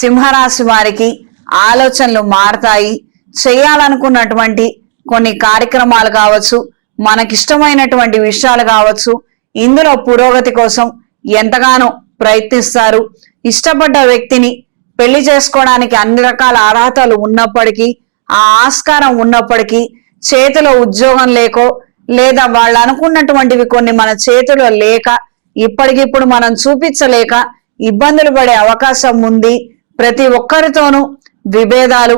సింహరాశి వారికి ఆలోచనలు మారతాయి. చేయాలనుకున్నటువంటి కొన్ని కార్యక్రమాలు కావచ్చు, మనకిష్టమైనటువంటి విషయాలు కావచ్చు, ఇందులో పురోగతి కోసం ఎంతగానో ప్రయత్నిస్తారు. ఇష్టపడ్డ వ్యక్తిని పెళ్లి చేసుకోవడానికి అన్ని రకాల అర్హతలు ఉన్నప్పటికీ, ఆ ఆస్కారం ఉన్నప్పటికీ చేతిలో ఉద్యోగం లేకో, లేదా వాళ్ళు అనుకున్నటువంటివి కొన్ని మన చేతిలో లేక, ఇప్పటికిప్పుడు మనం చూపించలేక ఇబ్బందులు పడే అవకాశం ఉంది. ప్రతి ఒక్కరితోనూ విభేదాలు,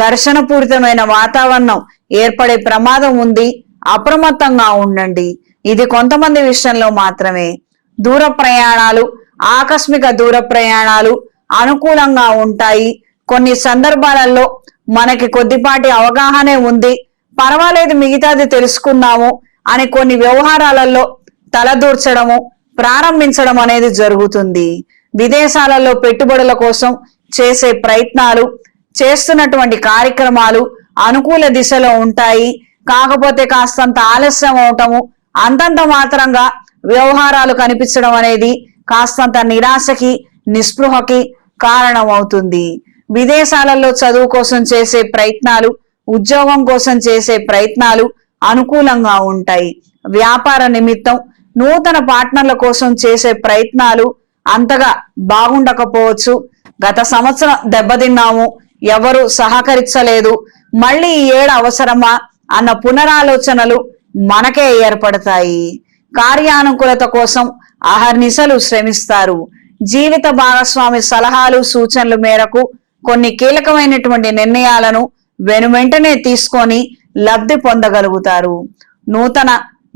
ఘర్షణ పూరితమైన వాతావరణం ఏర్పడే ప్రమాదం ఉంది. అప్రమత్తంగా ఉండండి. ఇది కొంతమంది విషయంలో మాత్రమే. దూర ప్రయాణాలు, ఆకస్మిక దూర ప్రయాణాలు అనుకూలంగా ఉంటాయి. కొన్ని సందర్భాలలో మనకి కొద్దిపాటి అవగాహనే ఉంది, పర్వాలేదు మిగతాది తెలుసుకున్నాము అని కొన్ని వ్యవహారాలలో తలదూర్చడము, ప్రారంభించడం అనేది జరుగుతుంది. విదేశాలలో పెట్టుబడుల కోసం చేసే ప్రయత్నాలు, చేస్తున్నటువంటి కార్యక్రమాలు అనుకూల దిశలో ఉంటాయి. కాకపోతే కాస్తంత ఆలస్యం అవటము, అంతంత మాత్రంగా వ్యవహారాలు కనిపించడం అనేది కాస్తంత నిరాశకి, నిస్పృహకి కారణం అవుతుంది. విదేశాలలో చదువు కోసం చేసే ప్రయత్నాలు, ఉద్యోగం కోసం చేసే ప్రయత్నాలు అనుకూలంగా ఉంటాయి. వ్యాపార నిమిత్తం నూతన పార్ట్నర్ల కోసం చేసే ప్రయత్నాలు అంతగా బాగుండకపోవచ్చు. గత సంవత్సరం దెబ్బతిన్నాము, ఎవరు సహకరించలేదు, మళ్ళీ ఈ ఏడు అవసరమా అన్న పునరాలోచనలు మనకే ఏర్పడతాయి. కార్యానుకూలత కోసం అహర్నిశలు శ్రమిస్తారు. జీవిత భాగస్వామి సలహాలు, సూచనల మేరకు కొన్ని కీలకమైనటువంటి నిర్ణయాలను వెనువెంటనే తీసుకొని లబ్ధి పొందగలుగుతారు. నూతన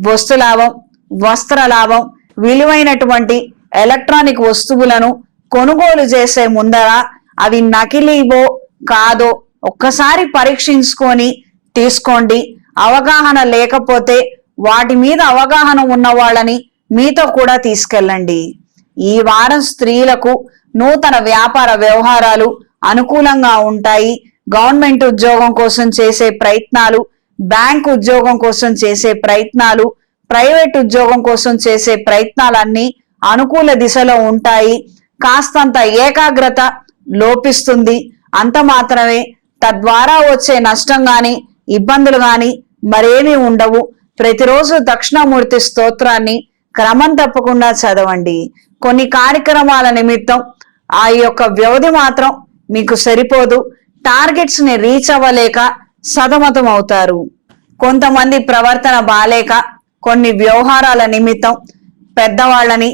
వస్తు లాభం, వస్త్ర లాభం, విలువైనటువంటి ఎలక్ట్రానిక్ వస్తువులను కొనుగోలు చేసే ముందర అవి నకిలీవో కాదో ఒక్కసారి పరీక్షించుకొని తీసుకోండి. అవగాహన లేకపోతే వాటి మీద అవగాహన ఉన్న వాళ్ళని మీతో కూడా తీసుకెళ్ళండి. ఈ వారం స్త్రీలకు నూతన వ్యాపార వ్యవహారాలు అనుకూలంగా ఉంటాయి. గవర్నమెంట్ ఉద్యోగం కోసం చేసే ప్రయత్నాలు, బ్యాంక్ ఉద్యోగం కోసం చేసే ప్రయత్నాలు, ప్రైవేట్ ఉద్యోగం కోసం చేసే ప్రయత్నాలన్నీ అనుకూల దిశలో ఉంటాయి. కాస్తంత ఏకాగ్రత లోపిస్తుంది, అంత మాత్రమే. తద్వారా వచ్చే నష్టం గాని, ఇబ్బందులు గాని మరేమీ ఉండవు. ప్రతిరోజు దక్షిణామూర్తి స్తోత్రాన్ని క్రమం తప్పకుండా చదవండి. కొన్ని కార్యక్రమాల నిమిత్తం ఆ యొక్క వ్యవధి మాత్రం మీకు సరిపోదు. టార్గెట్స్ ని రీచ్ అవ్వలేక సతమతం అవుతారు. కొంతమంది ప్రవర్తన బాలేక కొన్ని వ్యవహారాల నిమిత్తం పెద్దవాళ్ళని,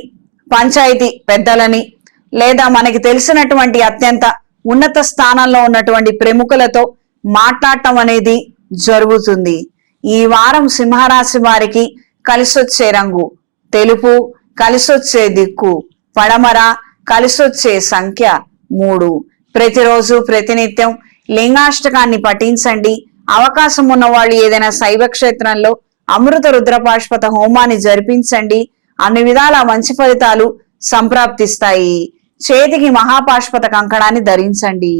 పంచాయతీ పెద్దలని, లేదా మనకి తెలిసినటువంటి అత్యంత ఉన్నత స్థానంలో ఉన్నటువంటి ప్రముఖులతో మాట్లాడటం అనేది జరుగుతుంది. ఈ వారం సింహరాశి వారికి కలిసొచ్చే రంగు తెలుపు, కలిసొచ్చే దిక్కు పడమర, కలిసొచ్చే సంఖ్య 3. ప్రతిరోజు ప్రతినిత్యం లింగాష్టకాన్ని పఠించండి. అవకాశం ఉన్న వాళ్ళు ఏదైనా శైవ క్షేత్రంలో అమృత రుద్రపాష్పత హోమాన్ని జరిపించండి. అన్ని విధాల మంచి ఫలితాలు సంప్రాప్తిస్తాయి. చేతికి మహాపాష్పత కంకణాన్ని ధరించండి.